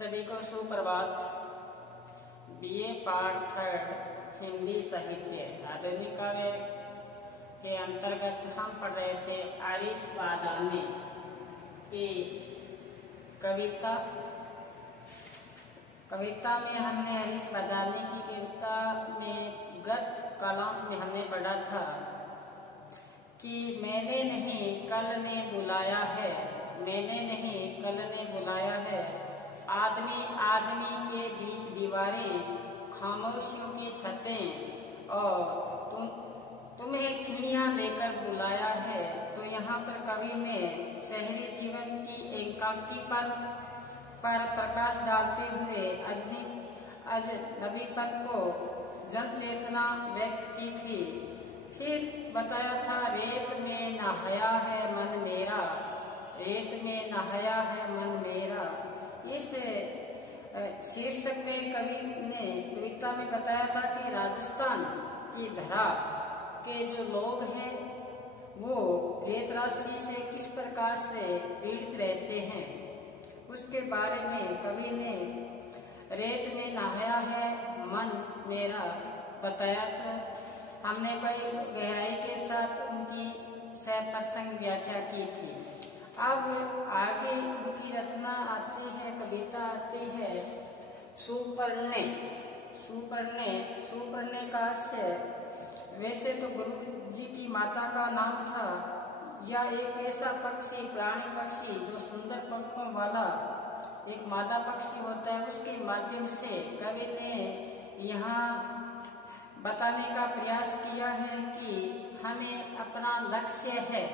सभी को सुप्रभात। बीए पार्ट 3 हिंदी साहित्य आधुनिक काव्य के अंतर्गत हम पढ़ रहे थे आरिश बादामी की कविता में हमने आरिश बादामी की कविता में गत कालांश में हमने पढ़ा था कि मैंने नहीं कल ने बुलाया है, मैंने नहीं कल ने बुलाया है। आदमी आदमी के बीच दीवारें, खामोशियों की छतें और तुम्हें छिड़ियां लेकर बुलाया है। तो यहाँ पर कवि ने शहरी जीवन की एकांकी पर प्रकाश डालते हुए अजनबीपन को जन चेतना व्यक्त की थी। फिर बताया था रेत में नहाया है मन मेरा, रेत में नहाया है मन मेरा। इस शीर्षक में कवि ने कविता में बताया था कि राजस्थान की धरा के जो लोग हैं वो रेत राशि से किस प्रकार से पीड़ित रहते हैं, उसके बारे में कवि ने रेत में नहाया है मन मेरा बताया था। हमने बड़ी गहराई के साथ उनकी सप्रसंग व्याख्या की थी। अब आगे उनकी रचना आती है, कविता आती है सुपर्णे। सुपर्णे का से वैसे तो गुरु जी की माता का नाम था, या एक ऐसा पक्षी प्राणी पक्षी जो सुंदर पंखों वाला एक मादा पक्षी होता है, उसके माध्यम से कवि ने यहाँ बताने का प्रयास किया है कि हमें अपना लक्ष्य है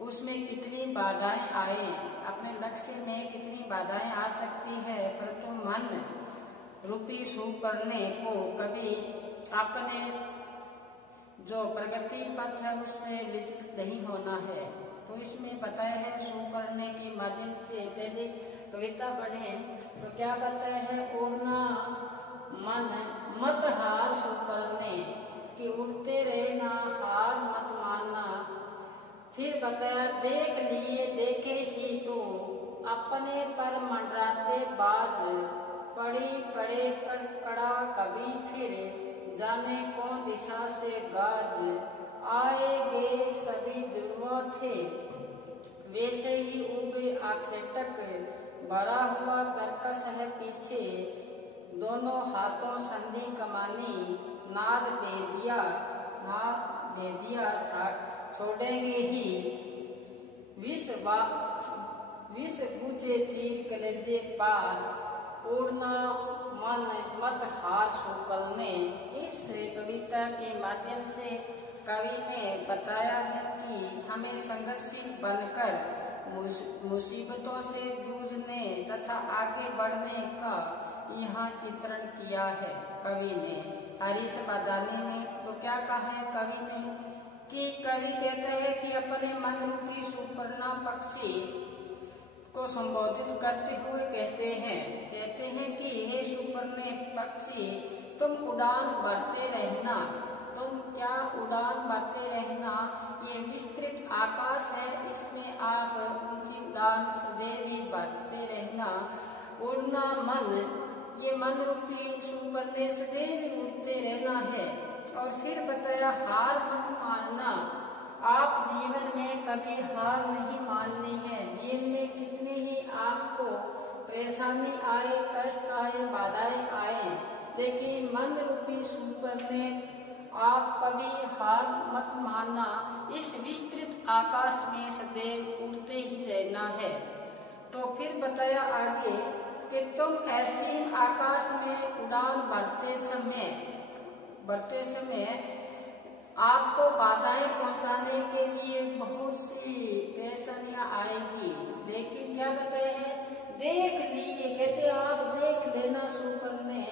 उसमें कितनी बाधाएं आए, अपने लक्ष्य में कितनी बाधाएं आ सकती है, परंतु मन रूपी सुपर्णे को कभी अपने जो प्रगति पथ है उससे विचलित नहीं होना है। तो इसमें बताया है सुपर्णे के माध्यम से पहले कविता पढ़े तो क्या बताया है, उड़ना मन मत हार सुपर्णे कि उड़ते रहना हार मत मानना। फिर बताया देख लिए देखे ही तो अपने पर मंडराते बाज, पड़ी पड़े कड़कड़ा कभी फिर जाने कौन दिशा से गाज। आए गए सभी जुल्वा थे वैसे ही उबे आखेटक, भरा हुआ कर्कश है पीछे दोनों हाथों संधि कमानी। नाद बेदिया छोड़ेंगे ही विष बुझे तीर कलेजे पार। उड़ना मन मत हार सुपर्णे। इस कविता के माध्यम से कवि ने बताया है कि हमें संघर्षशील बनकर मुसीबतों से जूझने तथा आगे बढ़ने का यहाँ चित्रण किया है कवि ने। आरिश बादामी ने तो क्या कहा है कवि ने कि कवि कहते हैं कि अपने मन रूपी सुपर्णा पक्षी को संबोधित करते हुए कहते हैं कि हे सुपर्णे पक्षी तुम उड़ान भरते रहना, तुम क्या उड़ान भरते रहना। ये विस्तृत आकाश है, इसमें आप ऊंची उड़ान सदैव ही भरते रहना। उड़ना मन, ये मन रूपी सुपर्णे सदैव उड़ते रहना है। और फिर बताया हार मत मानना, आप जीवन में कभी हार नहीं माननी है। जीवन में कितने ही आपको परेशानी आए, कष्ट आए, बाधाएं आए, लेकिन मन रूपी सुपर्णे आप कभी हार मत मानना। इस विस्तृत आकाश में सदैव उड़ते ही रहना है। तो फिर बताया आगे कि तुम ऐसी आकाश में उड़ान भरते समय आपको बाधाएं पहुंचाने के लिए बहुत सी परेशानियां आएगी, लेकिन क्या बताए हैं देख लिए, कहते आप देख लेना सुपर्णे।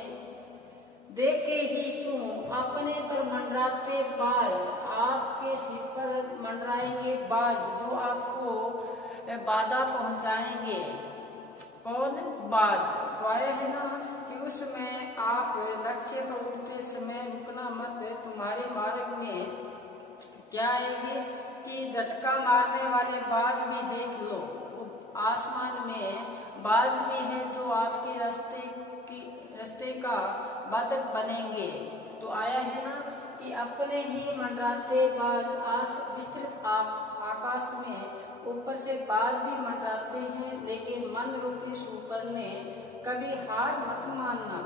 देखे ही तुम अपने पर मंडराते बाज, आपके सिर पर मंडराएंगे बाज जो आपको बाधा पहुंचाएंगे। कौन बाज? तो आया है ना कि उसमें आप लक्ष्य पर उड़ते समय रुकना मत। तुम्हारे मार्ग में क्या आएगी कि झटका मारने वाले बाज भी देख लो, आसमान में बाज भी है जो आपके रास्ते का बाधक बनेंगे। तो आया है ना कि अपने ही मंडराते बाज विस्तृत आकाश में ऊपर से बाज भी मंडराते हैं, लेकिन मन रूपी सुपर ने कभी हार मत मानना।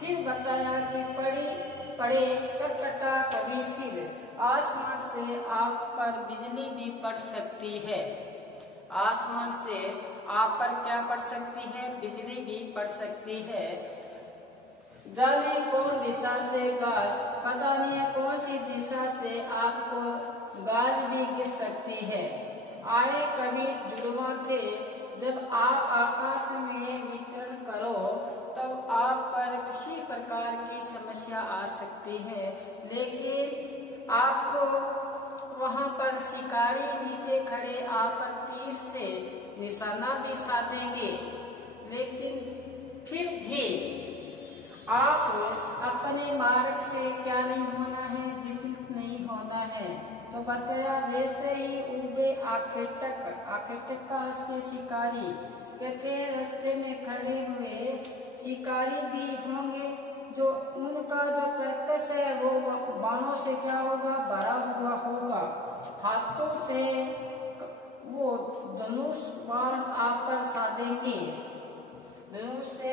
फिर बताया कि पड़े कटकटा कभी फिर आसमान से आप पर बिजली भी पड़ सकती है। आसमान से आप पर क्या पड़ सकती है? बिजली भी पड़ सकती है। जाने कौन दिशा से गाज, पता नहीं कौन सी दिशा से आपको गाज भी गिर सकती है। आए कभी जुड़वा थे, जब आप आकाश में विचरण करो तब आप पर किसी प्रकार की समस्या आ सकती है, लेकिन आपको वहां पर शिकारी नीचे खड़े आप पर तीर से निशाना भी साधेंगे, लेकिन फिर भी आप अपने मार्ग से क्या नहीं होना है? विचलित नहीं होना है। तो बताया वैसे ही उबे आखेटक से शिकारी कहते हैं रास्ते में खड़े हुए शिकारी भी होंगे, जो उनका जो तर्कस है वो बाणों से क्या होगा? भरा हुआ होगा। हाथों से वो धनुष बाण आप पर साधेंगे, धनुष से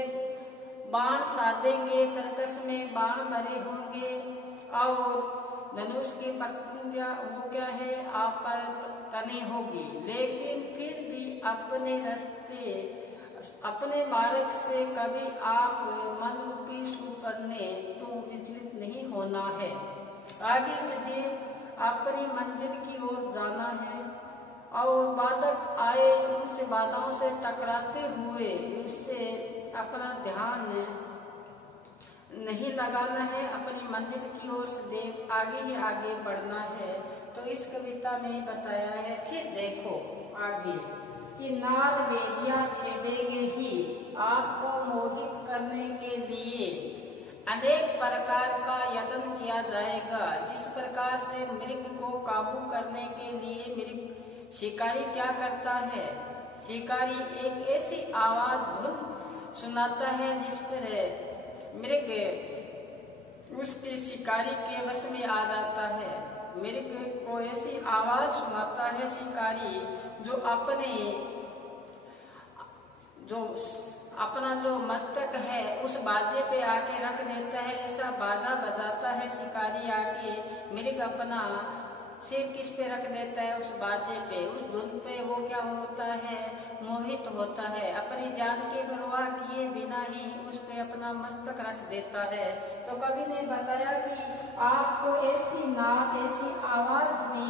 बाण साधेंगे, तर्कस में बाण भरे होंगे और धनुष की प्रक्रिया वो क्या है? आप पर तनी होगी, लेकिन फिर भी अपने मार्ग से कभी आप मन रूपी सुपर ने तो विचलित नहीं होना है। आगे से अपनी मंजिल की ओर जाना है और बाधक आए उनसे बाधाओं से टकराते हुए उनसे अपना ध्यान नहीं लगाना है, अपनी मंजिल की ओर से आगे ही आगे बढ़ना है। तो इस कविता में बताया है। फिर देखो आगे कि नाद वेदियां छेड़ेंगे ही आपको मोहित करने के लिए अनेक प्रकार का यत्न किया जाएगा। जिस प्रकार से मृग को काबू करने के लिए मृग शिकारी क्या करता है? शिकारी एक ऐसी आवाज धुन सुनाता है जिस पर मृग उसके शिकारी के वश में आ जाता है। मृग को ऐसी आवाज सुनाता है शिकारी अपना जो मस्तक है उस बाजे पे आके रख देता है। ऐसा बाजा बजाता है शिकारी आके, मृग अपना सिर किस पे रख देता है? उस बाजे पे, उस धुन पे वो क्या होता है? मोहित होता है। अपनी जान की परवाह किए बिना ही उस पे अपना मस्तक रख देता है। तो कवि ने बताया कि आपको ऐसी नाद, ऐसी आवाज भी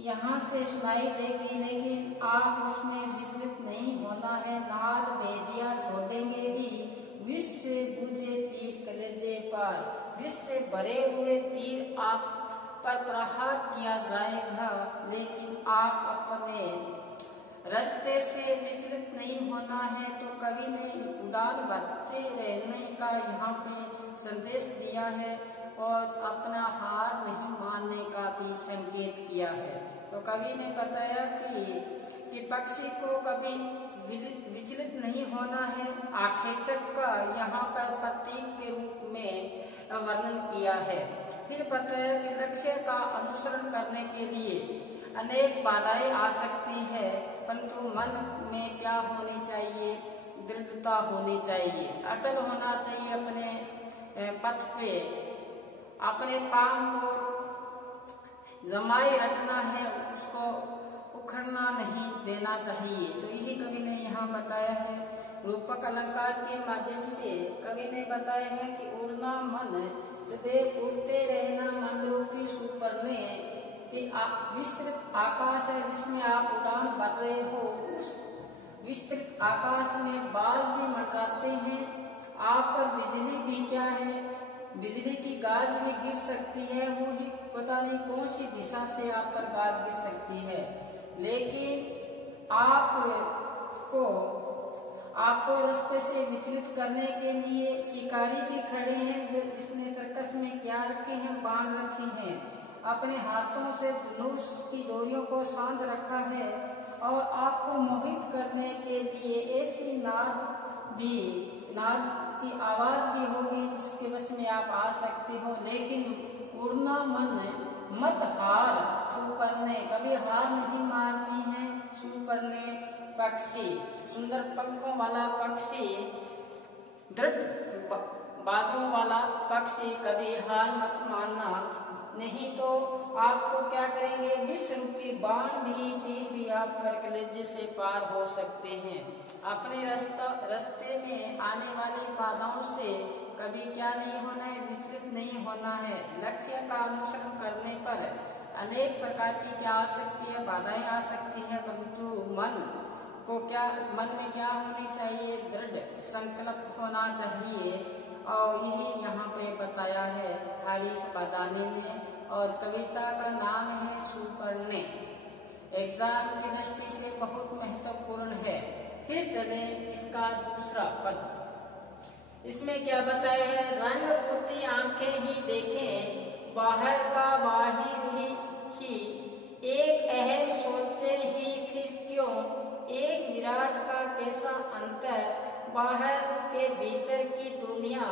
यहाँ से सुनाई देगी, लेकिन आप उसमें विचलित नहीं होना है। नाद वेदियां छोड़ेंगे ही विष से बुझे तीर कलेजे पार, विष से भरे हुए तीर आप पर प्रहार किया जाएगा, लेकिन आप अपने रास्ते से विचलित नहीं होना है। तो कवि ने उड़ान भरते रहने का यहाँ पे संदेश दिया है और अपना हार नहीं मानने का भी संकेत किया है। तो कवि ने बताया कि पक्षी को कभी विचलित नहीं होना है। आखेटक का यहाँ पर प्रतीक के रूप में वर्णन किया है। फिर बताया कि लक्ष्य का अनुसरण करने के लिए अनेक बाधाएं आ सकती है, परंतु मन में क्या होनी चाहिए? दृढ़ता होनी चाहिए, अटल होना चाहिए अपने पथ पे, अपने पांव को जमाए रखना है, उसको उखड़ना नहीं देना चाहिए। तो यही कवि ने यहाँ बताया है। रूपक अलंकार के माध्यम से कवि ने बताया है कि उड़ना मन सदैव उड़ते रहना मन रूपी सुपर में कि विस्तृत आकाश है जिसमें आप उड़ान भर रहे हो, उस विस्तृत आकाश में बाल भी मंडराते हैं। आप पर बिजली भी क्या है? बिजली की गाज भी गिर सकती है। वो ही पता नहीं कौन सी दिशा से आप पर गाज गिर सकती है, लेकिन आपको रास्ते से विचलित करने के लिए शिकारी भी खड़े हैं, जिसने तर्कस में क्या रखे हैं? बाण रखे हैं। अपने हाथों से धनुष की डोरियों को सांध रखा है और आपको मोहित करने के लिए ऐसी नाद की आवाज भी होगी जिसके बस में आप आ सकते हो। लेकिन उड़ना मन मत हार सुपर्णे, कभी हार नहीं माननी है। सुपर्णे पक्षी, सुंदर पंखों वाला पक्षी, दृढ़ बालों वाला पक्षी, कभी हार मत मानना, नहीं तो आपको क्या करेंगे, विष रूपी बाण भी तीर भी आप पर कलेजे से पार हो सकते हैं। अपने रास्ते में आने वाली बाधाओं से कभी क्या नहीं होना है, विचलित नहीं होना है। लक्ष्य का अनुसरण करने पर अनेक प्रकार की क्या आ सकती है, बाधाएं आ सकती है, परंतु मन में क्या होनी चाहिए, दृढ़ संकल्प होना चाहिए। और यही यहाँ पे बताया है हारिस बदाने में। और कविता का नाम है सुपर्णे, एग्जाम की दृष्टि से बहुत महत्वपूर्ण है। फिर चले इसका दूसरा पद, इसमें क्या बताया है, रंग पुती आंखें ही देखें, बाहर का बाहिर ही एक अहम सोचे ही फिर क्यों, एक विराट का कैसा अंतर, बाहर के भीतर की दुनिया,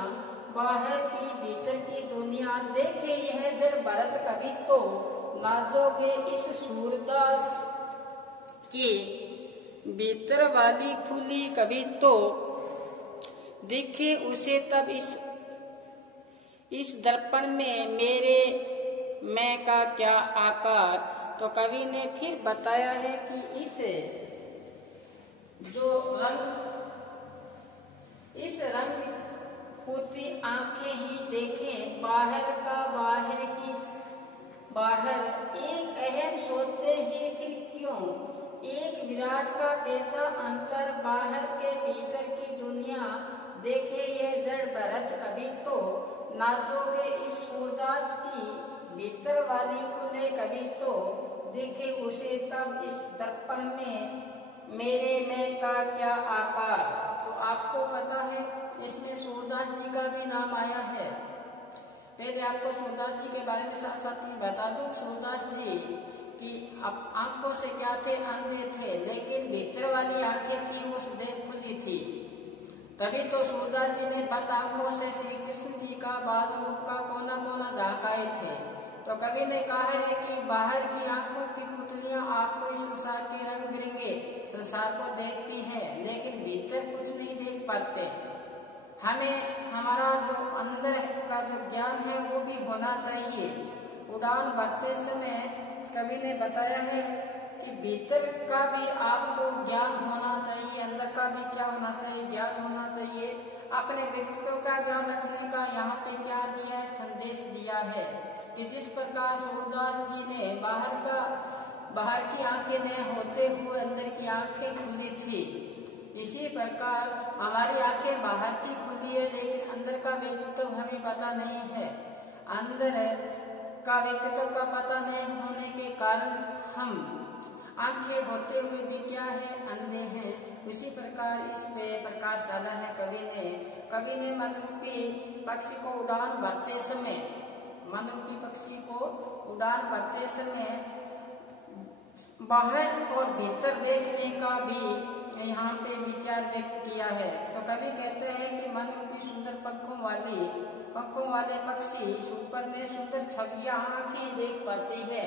बाहर की भीतर की दुनिया, देखे यह जड़ भरत कभी तो, नाजोगे इस सूरदास की भीतर वाली खुली कभी तो, दिखे उसे तब इस दर्पण में मेरे मैं का क्या आकार। तो कवि ने फिर बताया है कि इस रंग पूती आंखें ही देखें, बाहर का बाहर एक अहम सोचे ही फिर क्यों, एक विराट का कैसा अंतर, बाहर के भीतर की दुनिया, देखे ये जड़ भरत कभी तो, नाचोगे इस सूरदास की भीतर वाली खुले कभी तो, देखे उसे तब इस दर्पण में मेरे मैं का क्या आकार। तो आपको पता है इसमें सूरदास जी का भी नाम आया है। पहले आपको सूरदास जी के बारे में साथ साथ में बता दूं, सूरदास जी की आंखों से क्या थे, अंधे थे, लेकिन भीतर वाली आंखें थी वो सदैव खुली थी। तभी तो सूरदास जी ने बद आंखों से श्री कृष्ण जी का बाल रूप का कोना कोना झांकाए थे। तो कवि ने कहा है कि बाहर की आंखों की पुतलियां आपको इस संसार के रंग बिरंगे संसार को देखती हैं, लेकिन भीतर कुछ नहीं देख पाते। हमें हमारा जो अंदर का जो ज्ञान है वो भी होना चाहिए। उड़ान भरते समय कवि ने बताया है कि भीतर का भी आपको ज्ञान होना चाहिए, अंदर का भी क्या होना चाहिए, ज्ञान होना चाहिए। अपने व्यक्तित्व का ज्ञान रखने का यहाँ पे क्या दिया है, संदेश दिया है कि जिस प्रकार सूरदास जी ने बाहर की आंखें न होते हुए अंदर की आंखें खुली थी, इसी प्रकार हमारी आंखें बाहर की खुली है, लेकिन अंदर का व्यक्तित्व हमें पता नहीं है। अंदर का व्यक्तित्व का पता नहीं होने के कारण हम आंखें होते हुए भी क्या है, अंधे हैं। उसी प्रकार इस पे प्रकाश डाला है कवि ने मनरूपी पक्षी को उड़ान भरते समय, मनरूपी पक्षी को उड़ान भरते समय बाहर और भीतर देखने का भी यहाँ पे विचार व्यक्त किया है। तो कवि कहते हैं कि मनरूपी सुंदर पंखों वाले पक्षी सुपर्णे सुंदर छवियां आंखें देख पाती है।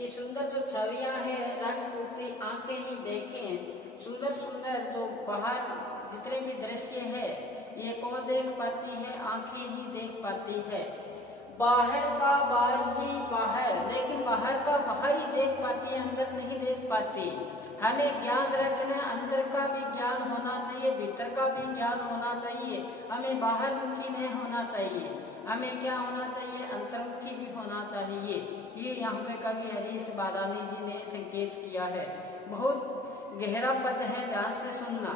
ये सुंदर जो छवियां है, रंग पूती आंखें ही देखें, सुंदर सुंदर जो बाहर जितने भी दृश्य है ये कौन देख पाती है, आंखें ही देख पाती है। बाहर का बाहर ही बाहर, लेकिन बाहर का बाहर ही देख पाती है, अंदर नहीं देख पाती। हमें ज्ञान रखना, अंदर का भी ज्ञान होना चाहिए, भीतर का भी ज्ञान होना चाहिए। हमें बाहर मुखी नहीं होना चाहिए, हमें क्या होना चाहिए, अंतर्मुखी भी होना चाहिए। ये यहाँ पे कवि हरीश बादामी जी ने संकेत किया है। बहुत गहरा पद है, ध्यान से सुनना।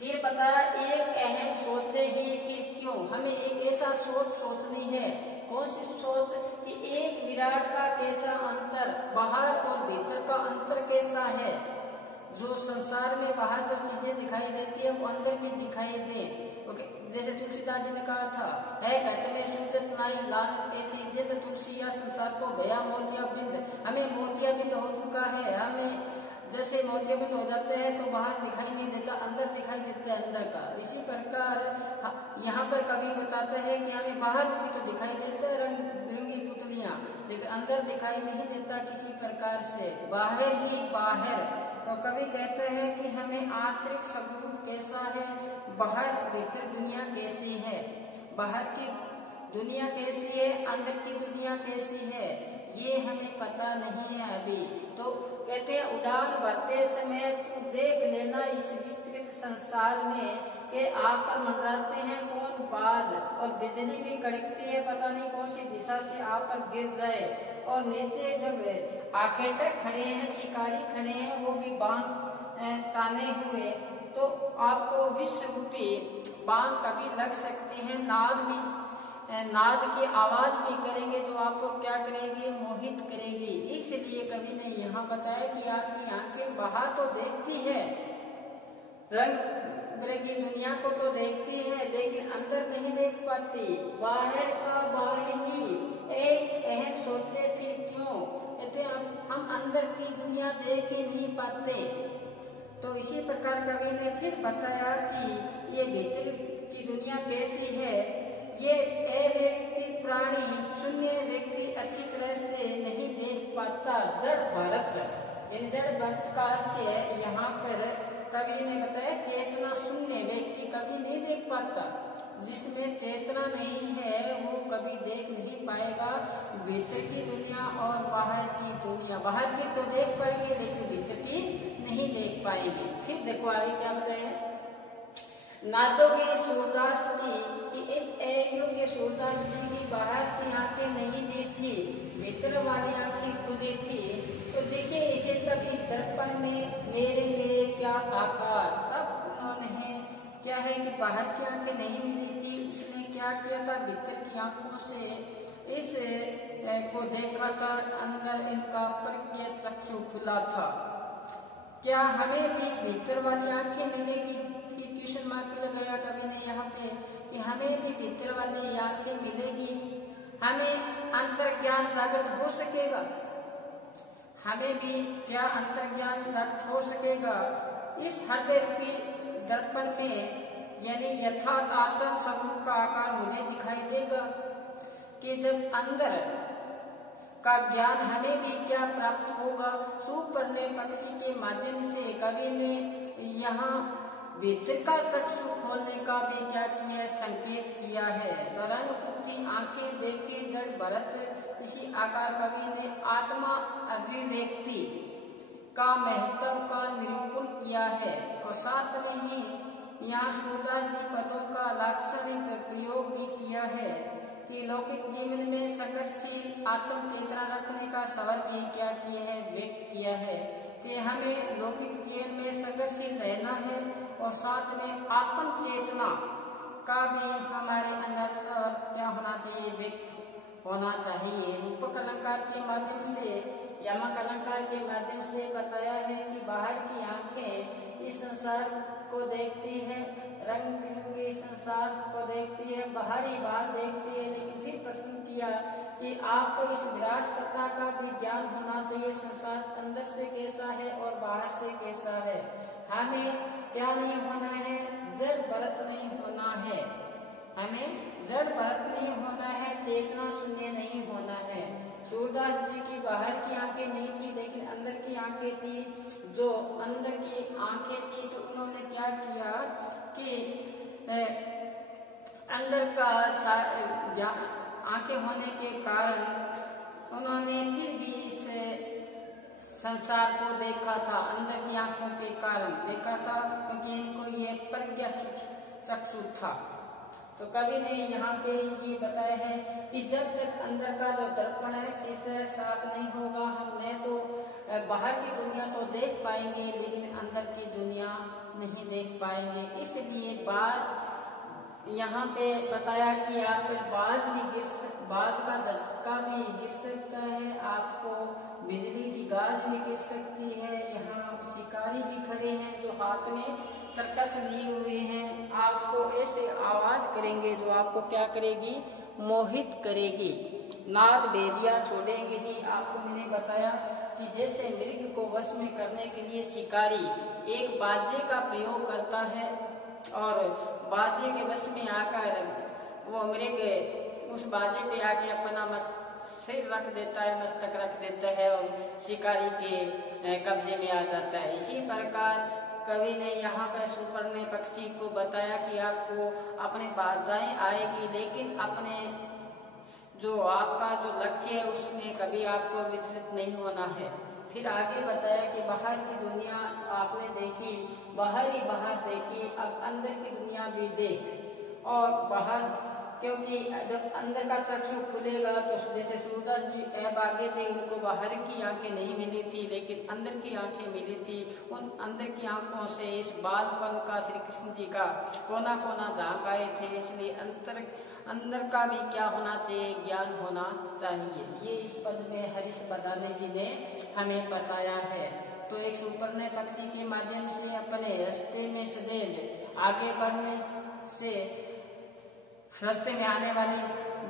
फिर बताया एक अहम सोचे ही फिर क्यों, हमें एक ऐसा सोचनी है। कौन सी सोच कि एक विराट का कैसा अंतर, बाहर और भीतर का अंतर कैसा है। जो संसार में बाहर जो चीजें दिखाई देती है वो अंदर भी दिखाई दे। जैसे तुलसीदास जी ने कहा था, है घट में सूजत नाई लानत ऐसी जिद तुलसी या संसार को भया मोतिया बिंद। हमें मोतिया बिंद हो चुका है, हमें जैसे मोतियाबिंद हो जाते हैं तो बाहर दिखाई नहीं देता, अंदर दिखाई देता है अंदर का। इसी प्रकार यहाँ पर कवि बताते हैं कि हमें बाहर होती तो दिखाई देता है रंग बिरंगी पुतलियाँ, लेकिन अंदर दिखाई नहीं देता किसी प्रकार से, बाहर ही बाहर। तो कवि कहते हैं कि हमें आंतरिक स्वरूप कैसा है, बाहर भीतर दुनिया कैसी है, बाहर की दुनिया कैसी है, अंदर की दुनिया कैसी है, ये हमें पता नहीं है अभी। तो कहते हैं उड़ान भरते समय तू देख लेना इस विस्तृत संसार में के आकर मंडराते हैं कौन बाज, और बिजली भी कड़कती है पता नहीं कौन सी दिशा से आकर गिर जाए। और नीचे जब आखेटक खड़े हैं, शिकारी खड़े हैं, वो भी बाण ताने हुए, तो आपको विश्व रूपी बाण कभी लग सकते हैं, नाद की आवाज भी करेंगे जो आपको क्या करेगी, मोहित करेगी। इसलिए कवि ने यहाँ बताया कि आपकी आंखें बाहर तो देखती है, रंग बिरंगी दुनिया को तो देखती है, लेकिन अंदर नहीं देख पाती। बाहर का बाहर ही एक अहम सोचे थी क्यों, कहते हम अंदर की दुनिया देख ही नहीं पाते। तो इसी प्रकार कवि ने फिर बताया कि ये भीतर की दुनिया कैसी है, ये व्यक्ति प्राणी शून्य व्यक्ति अच्छी तरह से नहीं देख पाता। जड़ भारत, इन जड़ भारत का आशय यहाँ पर कवि ने बताया चेतना शून्य व्यक्ति कभी नहीं देख पाता, जिसमें चेतना नहीं है वो कभी देख नहीं पाएगा भीतर की दुनिया और बाहर की दुनिया। बाहर की तो देख पाएंगे लेकिन भीतर की नहीं देख पाएंगे। फिर देखो आगे क्या बताया, नाचोगे सूरदास की इस युग के सूरदास जी की बाहर की आंखें नहीं दी थी, भीतर वाली आंखें खुली थी। तो देखिए इसे तब इस दर्पण में मेरे क्या आकार, तब उन्होंने क्या है कि बाहर की आंखें नहीं मिली थी, उसने क्या किया था, भीतर की आंखों से इस को देखा था, अंदर इनका प्रज्ञा चक्षु खुला था। क्या हमें भी भीतर वाली आंखें मिलेगी, क्वेश्चन मार्क लगाया कवि ने यहाँ पे कि हमें भी भीतर वाली आंखें मिलेगी, हमें अंतर ज्ञान जागृत हो सकेगा, हमें भी क्या अंतर ज्ञान जागृत हो सकेगा इस हृदय रूपी दर्पण में, यानी यथार्थ आत्म स्वरूप का आकार मुझे दिखाई देगा कि जब अंदर का ज्ञान हमें भी क्या प्राप्त होगा। सुपरने पक्षी के माध्यम से कवि ने यहाँ भीतर का चक्षु खोलने का भी क्या किया, संकेत किया है। तरंग की आंखें देखे जड़ भरत, इसी आकार कवि ने आत्मा अभिव्यक्ति का महत्व का निरूपण किया है। और साथ में ही यहाँ सूरदास जी पदों का लाक्षणिक प्रयोग भी किया है कि लौकिक जीवन में संघर्षशील आत्म चेतना रखने का सवाल भी क्या किया है, व्यक्त किया है कि हमें लौकिक जीवन में संघर्षशील रहना है और साथ में आत्म चेतना का भी हमारे अंदर क्या होना चाहिए, व्यक्त होना चाहिए। रूपक अलंकार के माध्यम से, यमक अलंकार के माध्यम से बताया है कि बाहर की आंखें इस संसार को देखती है, रंग बिरंगे संसार को देखती है, बाहरी बात देखती है, लेकिन फिर प्रश्न किया कि आपको इस विराट सत्ता का भी ज्ञान होना चाहिए, संसार अंदर से कैसा है और बाहर से कैसा है। हमें क्या नहीं होना है, जड़ भरत नहीं होना है, हमें जड़ भरत नहीं होना है, चेतना शून्य नहीं होना है। सूरदास जी की बाहर की आंखें नहीं थी लेकिन अंदर की आंखें थी। जो अंदर की आंखें थी तो उन्होंने क्या किया कि अंदर का आंखें होने के कारण उन्होंने फिर भी इस संसार को देखा था, अंदर की आंखों के कारण देखा था, क्योंकि इनको ये प्रज्ञा चक्षु था। तो कवि ने यहाँ पे ये बताया है कि जब तक अंदर का जो दर्पण है शीशा साफ नहीं होगा, हम न तो बाहर की दुनिया को देख पाएंगे लेकिन अंदर की दुनिया नहीं देख पाएंगे। इसलिए बात यहाँ पे बताया कि आप बाज का झटका भी गिर सकता है, आपको बिजली की गाज भी गिर सकती है। यहाँ शिकारी भी खड़े हैं जो हाथ में सर्कस लिए हुए हैं, आपको ऐसे आवाज करेंगे जो आपको क्या करेगी, मोहित करेगी। नाद बेदिया छोड़ेंगे ही आपको मैंने बताया कि जैसे मृग को वश में करने के लिए शिकारी एक बाजे का प्रयोग करता है और बाजे के वश में आकर वो मृग उस बाजे पे आके अपना सिर रख देता है, मस्तक रख देता है और शिकारी के कब्जे में आ जाता है। इसी प्रकार कवि ने यहाँ पर सुपरने पक्षी को बताया कि आपको अपने बाधाएं आएगी, लेकिन अपने जो आपका जो लक्ष्य है उसमें कभी आपको विचलित नहीं होना है। फिर आगे बताया कि बाहर की दुनिया आपने देखी, बाहर ही बाहर देखी, अब अंदर की दुनिया भी देख। और बाहर, क्योंकि जब अंदर का चक्षु खुलेगा तो जैसे सुंदर जी ऐब आगे थे, उनको बाहर की आंखें नहीं मिली थी लेकिन अंदर की आंखें मिली थी। उन अंदर की आंखों से इस बालपन का श्री कृष्ण जी का कोना कोना झांक आए थे। इसलिए अंदर का भी क्या होना चाहिए, ज्ञान होना चाहिए। ये इस पद में हरीश बदाने जी ने हमें बताया है। तो एक सुपरने पक्षी के माध्यम से अपने रास्ते में सदैव आगे बढ़ने से रास्ते में आने वाली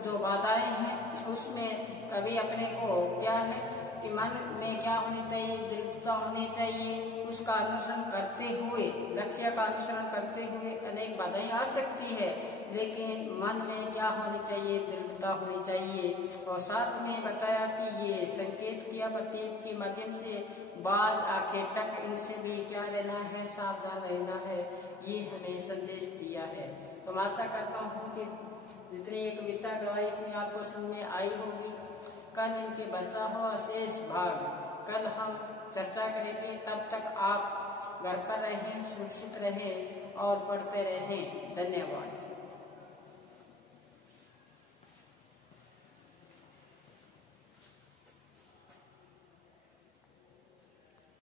जो बाधाएं हैं उसमें कभी अपने को क्या है कि मन में क्या होनी चाहिए, दृढ़ता होनी चाहिए। उसका अनुसरण करते हुए, लक्ष्य का अनुसरण करते हुए अनेक बाधाएं आ सकती है, लेकिन मन में क्या होनी चाहिए, दृढ़ता होनी चाहिए। और साथ में बताया कि ये संकेत किया प्रतीक के माध्यम से बाल आंखें तक, इनसे भी क्या रहना है, सावधान रहना है, ये हमें संदेश दिया है। तो मैं आशा करता हूँ कि जितनी ये कविता गवाई इतनी आपको समझ में आई होगी। कल इनके बचा हुआ शेष भाग कल हम चर्चा करेंगे। तब तक आप घर पर रहें, सुरक्षित रहें और पढ़ते रहें। धन्यवाद।